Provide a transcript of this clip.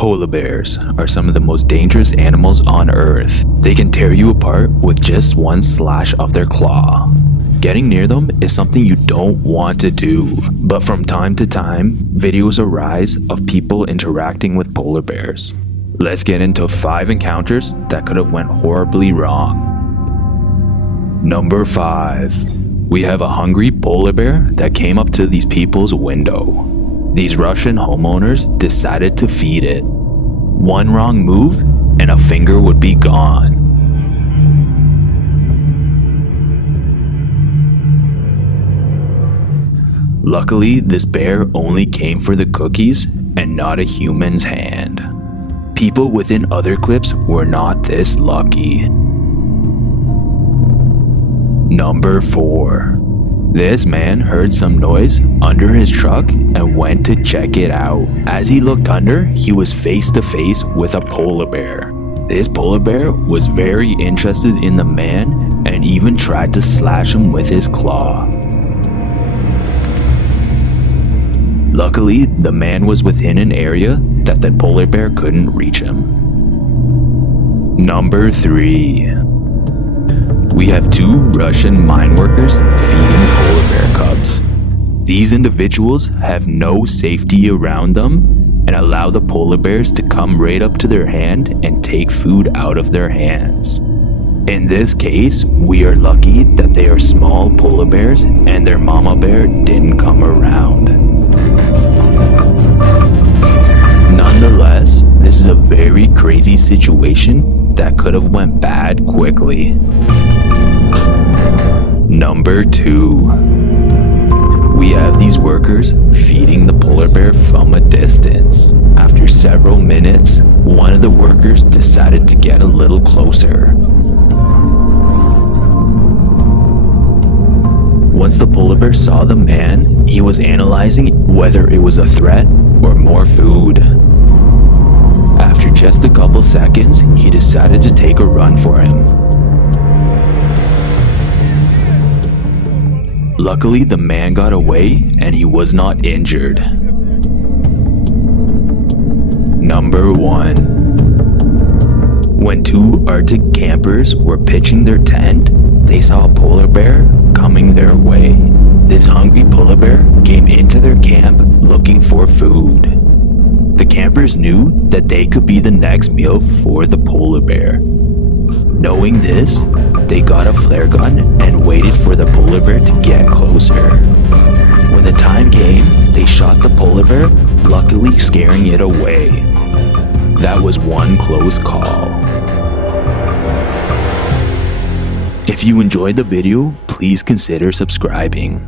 Polar bears are some of the most dangerous animals on Earth. They can tear you apart with just one slash of their claw. Getting near them is something you don't want to do, but from time to time, videos arise of people interacting with polar bears. Let's get into 5 encounters that could have went horribly wrong. Number 5. We have a hungry polar bear that came up to these people's window. These Russian homeowners decided to feed it. One wrong move and a finger would be gone. Luckily, this bear only came for the cookies and not a human's hand. People within other clips were not this lucky. Number 4. This man heard some noise under his truck and went to check it out. As he looked under, he was face to face with a polar bear. This polar bear was very interested in the man and even tried to slash him with his claw. Luckily, the man was within an area that the polar bear couldn't reach him. Number 3. We have 2 Russian mine workers feeding polar bear cubs. These individuals have no safety around them and allow the polar bears to come right up to their hand and take food out of their hands. In this case, we are lucky that they are small polar bears and their mama bear didn't come around. Nonetheless, this is a very crazy situation that could have went bad quickly. Number 2. We have these workers feeding the polar bear from a distance. After several minutes, one of the workers decided to get a little closer. Once the polar bear saw the man, he was analyzing whether it was a threat or more food. After just a couple seconds, he decided to take a run for him. Luckily, the man got away and he was not injured. Number 1. When 2 Arctic campers were pitching their tent, they saw a polar bear coming their way. This hungry polar bear came into their camp looking for food. The campers knew that they could be the next meal for the polar bear. Knowing this, they got a flare gun and waited for the polar bear to get closer. When the time came, they shot the polar bear, luckily scaring it away. That was one close call. If you enjoyed the video, please consider subscribing.